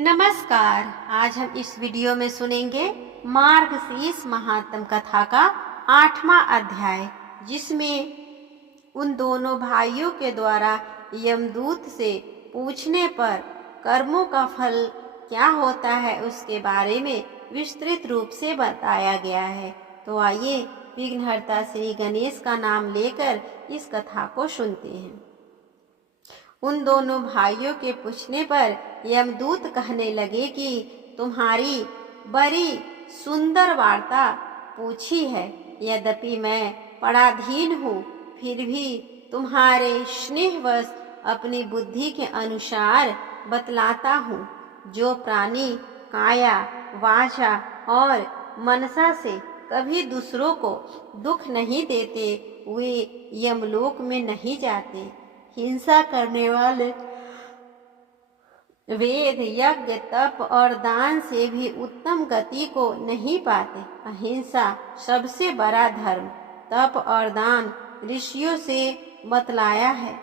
नमस्कार। आज हम इस वीडियो में सुनेंगे मार्गशीर्ष महात्म कथा का 8वां अध्याय, जिसमें उन दोनों भाइयों के द्वारा यमदूत से पूछने पर कर्मों का फल क्या होता है उसके बारे में विस्तृत रूप से बताया गया है। तो आइए विघ्नहर्ता श्री गणेश का नाम लेकर इस कथा को सुनते हैं। उन दोनों भाइयों के पूछने पर यमदूत कहने लगे कि तुम्हारी बड़ी सुंदर वार्ता पूछी है, यद्यपि मैं पराधीन हूँ, फिर भी तुम्हारे स्नेहवश अपनी बुद्धि के अनुसार बतलाता हूँ। जो प्राणी काया, वाचा और मनसा से कभी दूसरों को दुख नहीं देते, वे यमलोक में नहीं जाते। हिंसा करने वाले वेद, यज्ञ, तप और दान से भी उत्तम गति को नहीं पाते। अहिंसा सबसे बड़ा धर्म, तप और दान ऋषियों से बतलाया है।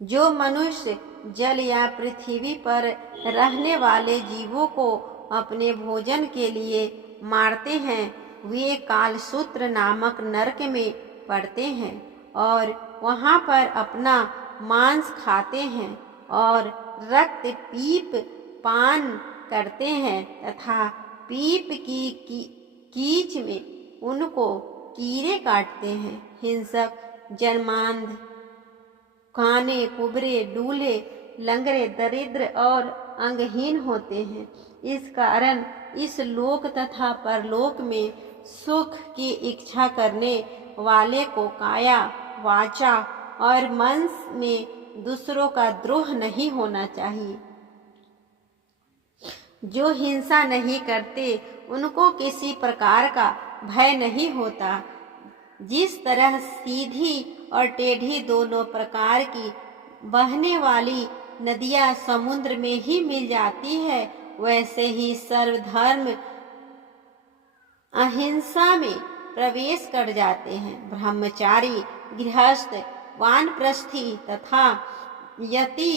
जो मनुष्य जल या पृथ्वी पर रहने वाले जीवों को अपने भोजन के लिए मारते हैं, वे कालसूत्र नामक नरक में पड़ते हैं और वहाँ पर अपना मांस खाते हैं और रक्त पीप पान करते हैं तथा पीप की कीच में उनको कीड़े काटते हैं। हिंसक जन्मांध, काने, कुबरे, डूले, लंगड़े, दरिद्र और अंगहीन होते हैं। इस कारण इस लोक तथा परलोक में सुख की इच्छा करने वाले को काया, वाचा और मन में दूसरों का द्रोह नहीं होना चाहिए। जो हिंसा नहीं करते उनको किसी प्रकार का भय नहीं होता। जिस तरह सीधी और टेढ़ी दोनों प्रकार की बहने वाली नदियां समुद्र में ही मिल जाती है, वैसे ही सर्वधर्म अहिंसा में प्रवेश कर जाते हैं। ब्रह्मचारी, गृहस्थ, वानप्रस्थी तथा यति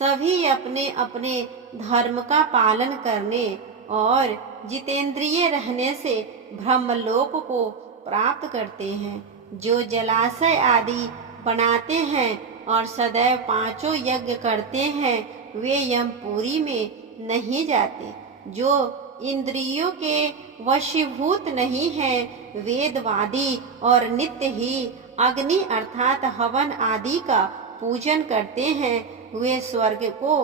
सभी अपने अपने धर्म का पालन करने और जितेंद्रिय रहने से ब्रह्मलोक को प्राप्त करते हैं। जो जलाशय आदि बनाते हैं और सदैव 5 यज्ञ करते हैं, वे यमपुरी में नहीं जाते। जो इंद्रियों के वशीभूत नहीं हैं, वेदवादी और नित्य ही अग्नि अर्थात हवन आदि का पूजन करते हैं, वे स्वर्ग को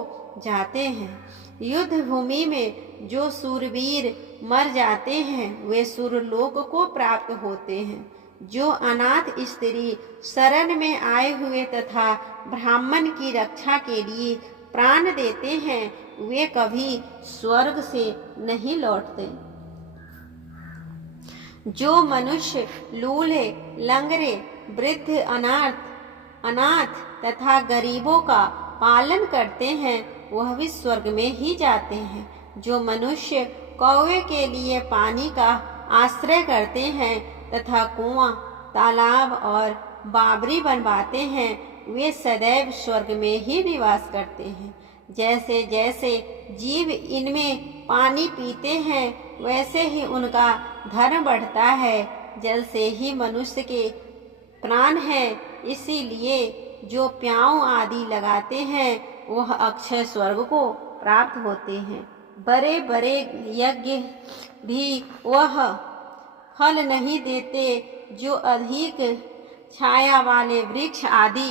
जाते हैं। युद्ध भूमि में जो सूरवीर मर जाते हैं, वे सुरलोक को प्राप्त होते हैं। जो अनाथ स्त्री शरण में आए हुए तथा ब्राह्मण की रक्षा के लिए प्राण देते हैं, वे कभी स्वर्ग से नहीं लौटते। जो मनुष्य लूले, लंगड़े, वृद्ध, अनाथ तथा गरीबों का पालन करते हैं, वह भी स्वर्ग में ही जाते हैं। जो मनुष्य कौवे के लिए पानी का आश्रय करते हैं तथा कुआं, तालाब और बावरी बनवाते हैं, वे सदैव स्वर्ग में ही निवास करते हैं। जैसे जैसे जीव इनमें पानी पीते हैं, वैसे ही उनका धर्म बढ़ता है। जल से ही मनुष्य के प्राण हैं, इसीलिए जो प्याऊ आदि लगाते हैं, वह अक्षय स्वर्ग को प्राप्त होते हैं। बड़े बड़े यज्ञ भी वह फल नहीं देते जो अधिक छाया वाले वृक्ष आदि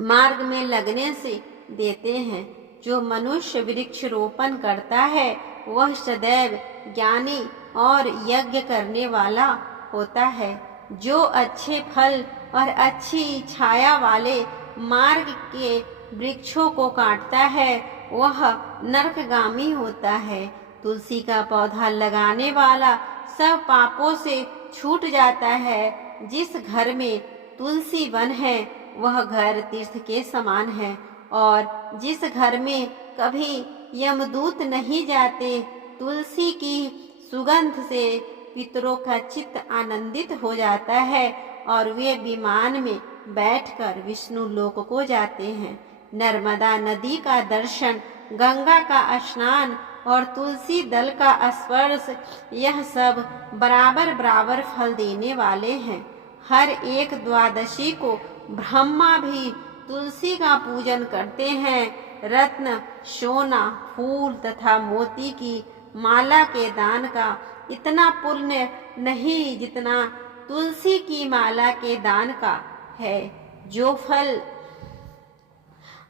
मार्ग में लगने से देते हैं। जो मनुष्य वृक्ष रोपण करता है, वह सदैव ज्ञानी और यज्ञ करने वाला होता है। जो अच्छे फल और अच्छी छाया वाले मार्ग के वृक्षों को काटता है, वह नरकगामी होता है। तुलसी का पौधा लगाने वाला सब पापों से छूट जाता है। जिस घर में तुलसी वन है, वह घर तीर्थ के समान है। और जिस घर में कभी यमदूत नहीं जाते, तुलसी की सुगंध से पितरों का चित्त आनंदित हो जाता है और वे विमान में बैठकर विष्णु लोक को जाते हैं। नर्मदा नदी का दर्शन, गंगा का स्नान और तुलसी दल का स्पर्श, यह सब बराबर बराबर फल देने वाले हैं। हर एक द्वादशी को ब्रह्मा भी तुलसी का पूजन करते हैं। रत्न, सोना, फूल तथा मोती की माला के दान का इतना पुण्य नहीं जितना तुलसी की माला के दान का है। जो फल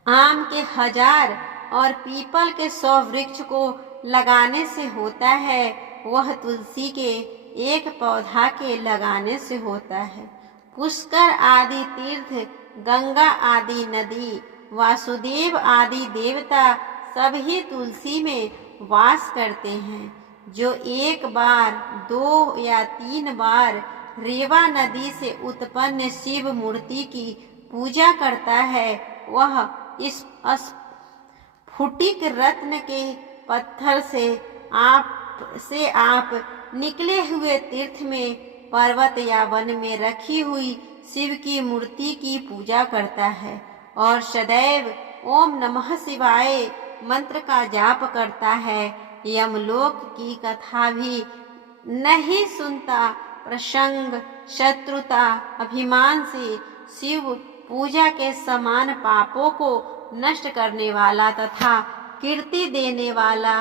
आम के 1000 और पीपल के 100 वृक्ष को लगाने से होता है, वह तुलसी के एक पौधा के लगाने से होता है। पुष्कर आदि तीर्थ, गंगा आदि नदी, वासुदेव आदि देवता सभी तुलसी में वास करते हैं। जो एक बार, 2 या 3 बार रेवा नदी से उत्पन्न शिव मूर्ति की पूजा करता है, वह इस स्फुटिक रत्न के पत्थर से आप निकले हुए तीर्थ में, पर्वत या वन में रखी हुई शिव की मूर्ति की पूजा करता है और सदैव ओम नमः शिवाय मंत्र का जाप करता है। यमलोक की कथा भी नहीं सुनता। प्रसंग, शत्रुता, अभिमान से शिव पूजा के समान पापों को नष्ट करने वाला तथा कीर्ति देने वाला